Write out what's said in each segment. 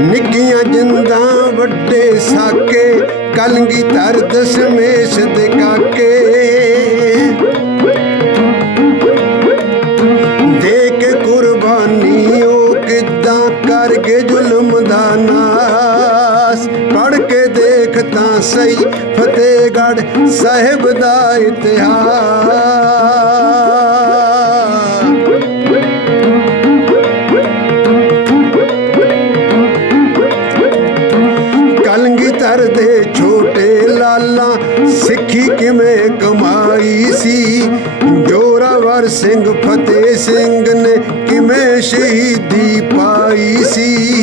ਨਿੱਕੀਆਂ ਜਿੰਦਾਂ ਵੱਡੇ ਸਾਕੇ ਕਲਗੀ ਧਰ ਦਸ਼ਮੇਸ਼ ਦੇ ਕਾਕੇ। ਸਹੀ ਫਤਿਹਗੜ੍ਹ ਸਾਹਿਬ ਦਾ ਇਤਿਹਾਸ। ਕਲਗੀਧਰ ਦੇ ਛੋਟੇ ਲਾਲਾਂ ਸਿੱਖੀ ਕਿਵੇਂ ਕਮਾਈ ਸੀ? ਜੋਰਾਵਰ ਸਿੰਘ, ਫਤਿਹ ਸਿੰਘ ਨੇ ਕਿਵੇਂ ਸ਼ਹੀਦੀ ਪਾਈ ਸੀ?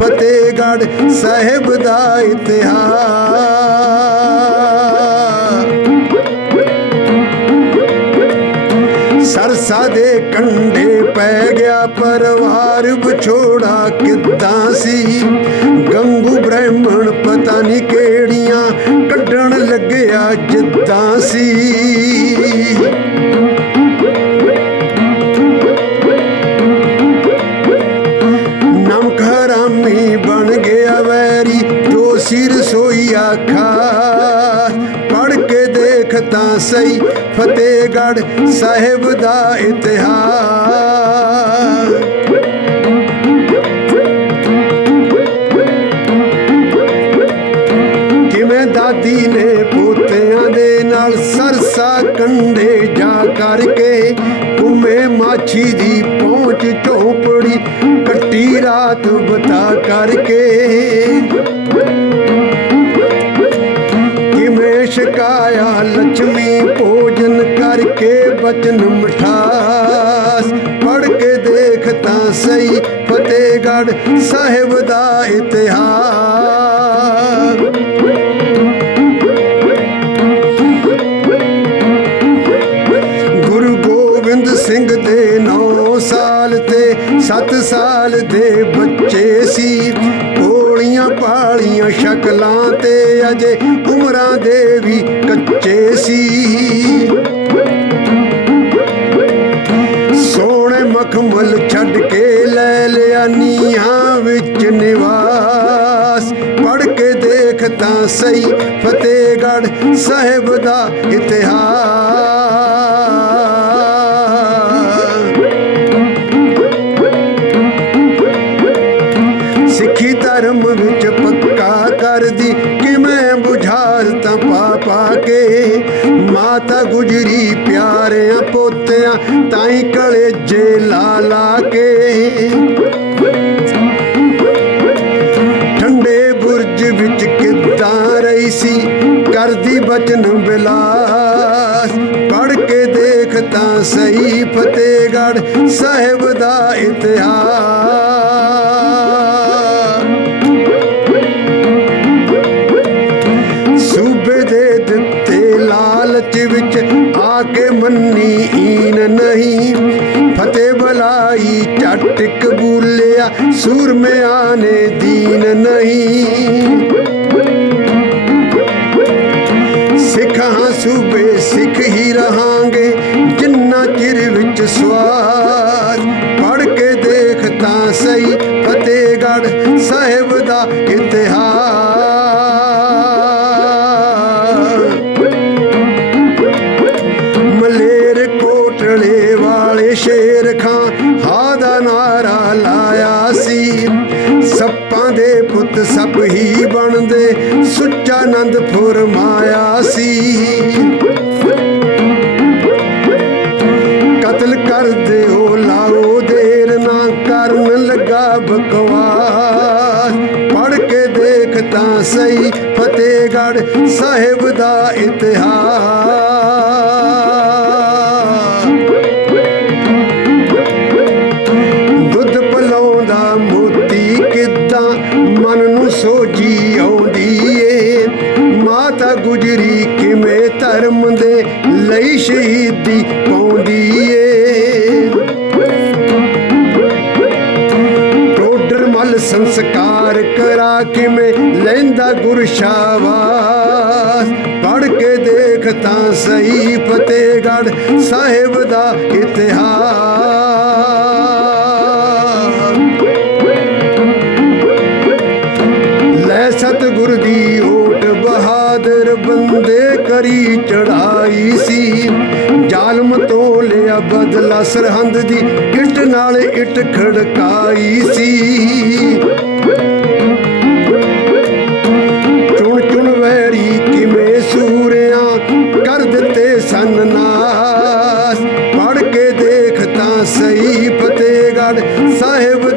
ਫਤਿਹਗੜ੍ਹ ਸਾਹਿਬ ਦਾ ਇਤਿਹਾਸ। ਸਰਸਾ ਦੇ ਕੰਢੇ ਪੈ ਗਿਆ ਪਰਿਵਾਰ, ਵਿਛੋੜਾ ਕਿੱਦਾਂ ਸੀ? ਗੰਗੂ ਬ੍ਰਾਹਮਣ ਪਤਾ ਨਹੀਂ ਫਤਿਹਗੜ੍ਹ ਸਾਹਿਬ ਦਾ ਇਤਿਹਾਸ। ਕਿਵੇਂ ਦਾਦੀ ਨੇ ਪੋਤਿਆਂ ਦੇ ਨਾਲ ਸਰਸਾ ਕੰਢੇ ਜਾ ਕਰਕੇ ਘੁੰਮੇ ਮਾਛੀ ਦੀ ਪਹੁੰਚ ਝੋਪੜੀ ਕੱਟੀ ਰਾਤ ਬਤਾ ਕਰਕੇ ਕਰਕੇ ਬਚਨ ਮਠਾਸ ਪੜ ਕੇ ਦੇਖ ਤਾਂ ਸਹੀ ਫਤਿਹਗੜ੍ਹ ਸਾਹਿਬ ਦਾ ਇਤਿਹਾਸ ਗੁਰੂ ਗੋਬਿੰਦ ਸਿੰਘ ਦੇ 9 ਸਾਲ ਤੇ 7 ਸਾਲ ਦੇ ਬੱਚੇ ਸੀ ਕੋਲੀਆਂ ਪਾਲੀਆਂ ਸ਼ਕਲਾਂ ਤੇ ਅਜੇ ਉਮਰਾਂ ਦੇ ਵੀ ਕੱਚੇ ਸੀ ਦੇਖ ਤਾਂ ਸਹੀ ਫਤਿਹਗੜ੍ਹ ਸਾਹਿਬ ਦਾ ਇਤਿਹਾਸ। ਸਿੱਖੀ ਧਰਮ ਵਿੱਚ ਪੱਕਾ ਕਰਦੀ ਕਿਵੇਂ ਬੁਝਾਰਤਾਂ ਪਾ ਪਾ ਕੇ। ਮਾਤਾ ਗੁਜਰੀ ਪਿਆਰਿਆਂ ਪੋਤਿਆਂ ਤਾਈ ਕਲੇ ਜੇ ਲਾ ਲਾ ਕੇ। ਕਿੱਦਾਂ ਕਰਦੀ ਬਚਨ ਬਿਲਾਸ। ਪੜ ਕੇ ਦੇਖ ਤਾਂ ਸਹੀ ਫਤਿਹਗੜ੍ਹ ਸਾਹਿਬ ਦਾ ਇਤਿਹਾਸ। ਸੂਬੇ ਦੇ ਦਿੱਤੇ ਲਾਲਚ ਵਿੱਚ ਆ ਕੇ ਮੰਨੀ ਈਨ ਨਹੀਂ। ਫਤਿਹ ਬਲਾਈ ਝੱਟ ਕਬੂਲਿਆ, ਸੂਰਮਿਆਂ ਨੇ ਦੀਨ ਨਹੀਂ। ਸੂਬੇ ਸਿੱਖ ਹੀ ਰਹਾਂਗੇ, ਜਿੰਨਾ ਚਿਰ ਵਿੱਚ ਸਵਾਸ ਪੜ ਕੇ ਦੇਖ ਤਾਂ ਸਹੀ, ਫਤਿਹਗੜ੍ਹ ਸਾਹਿਬ ਦਾ ਇਤਿਹਾਸ। ਦੇ ਪੁੱਤ ਹੀ ਬਣਦੇ ਸੁੱਚਾ ਆਨੰਦ ਫੁਰਮਾਇਆ ਸੀ। ਕਤਲ ਕਰ ਦਿਓ, ਲਾਓ ਦੇਰ ਨਾ ਕਰਨ ਲੱਗਾ ਬਕਵਾਸ। ਪੜ ਕੇ ਦੇਖ ਤਾਂ ਸਹੀ, ਫਤਿਹਗੜ੍ਹ ਸਾਹਿਬ ਦਾ ਇਤਿਹਾਸ। ਸ਼ਹੀਦੀ ਪਾਉਂਦੀ ਏ ਟੋਡਰ ਮਲ ਸੰਸਕਾਰ ਕਰਾ ਕਿਵੇਂ ਲੈਂਦਾ ਗੁਰਸ਼ਾਵਾਸ ਪੜ ਕੇ ਦੇਖ ਤਾਂ ਸਹੀ ਫਤਿਹਗੜ੍ਹ ਸਾਹਿਬ ਦਾ ਇਤਿਹਾਸ। ਜ਼ਾਲਮ ਤੋਂ ਲਿਆ ਬਦਲਾ ਸਰਹੰਦ ਦੀ ਇੱਟ ਨਾਲ ਇੱਟ ਖੜਕਾਈ ਸੀ। ਚੁਣ ਚੁਣ ਵੈਰੀ ਕਿਵੇਂ ਸੂਰਿਆਂ ਕਰ ਦਿੱਤੇ ਸਨ ਨਾਸ। ਪੜ ਕੇ ਦੇਖ ਤਾਂ ਸਹੀ ਫਤਿਹਗੜ੍ਹ ਸਾਹਿਬ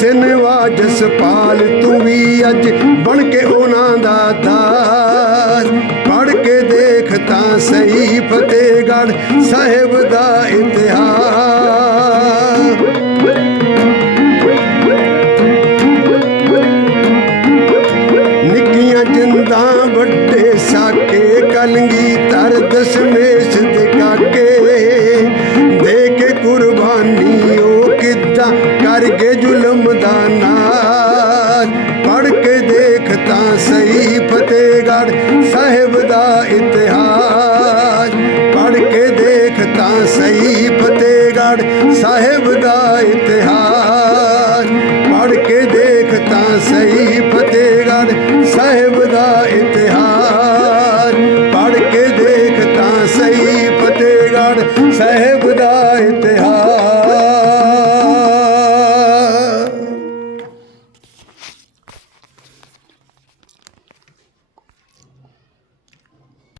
ਸਿਨਵਾ ਜਸਪਾਲ ਤੂੰ ਵੀ ਅੱਜ ਬਣ ਕੇ ਉਹਨਾਂ ਦਾ ਦਾਸ। ਪੜ ਕੇ ਦੇਖ ਤਾਂ ਸਹੀ ਫਤਿਹਗੜ੍ਹ ਸਾਹਿਬ ਦਾ ਇਤਿਹਾਸ। ਤਾਂ ਸਹੀ ਫਤਿਹਗੜ ਸਾਹਿਬ ਦਾ ਇਤਿਹਾਸ। ਪੜ ਕੇ ਦੇਖ ਤਾਂ ਸਹੀ ਫਤਿਹਗੜ੍ਹ ਸਾਹਿਬ ਦਾ ਇਤਿਹਾਸ। ਪੜ ਕੇ ਦੇਖ ਤਾਂ ਸਹੀ ਫਤਿਹਗੜ੍ਹ ਸਾਹਿਬ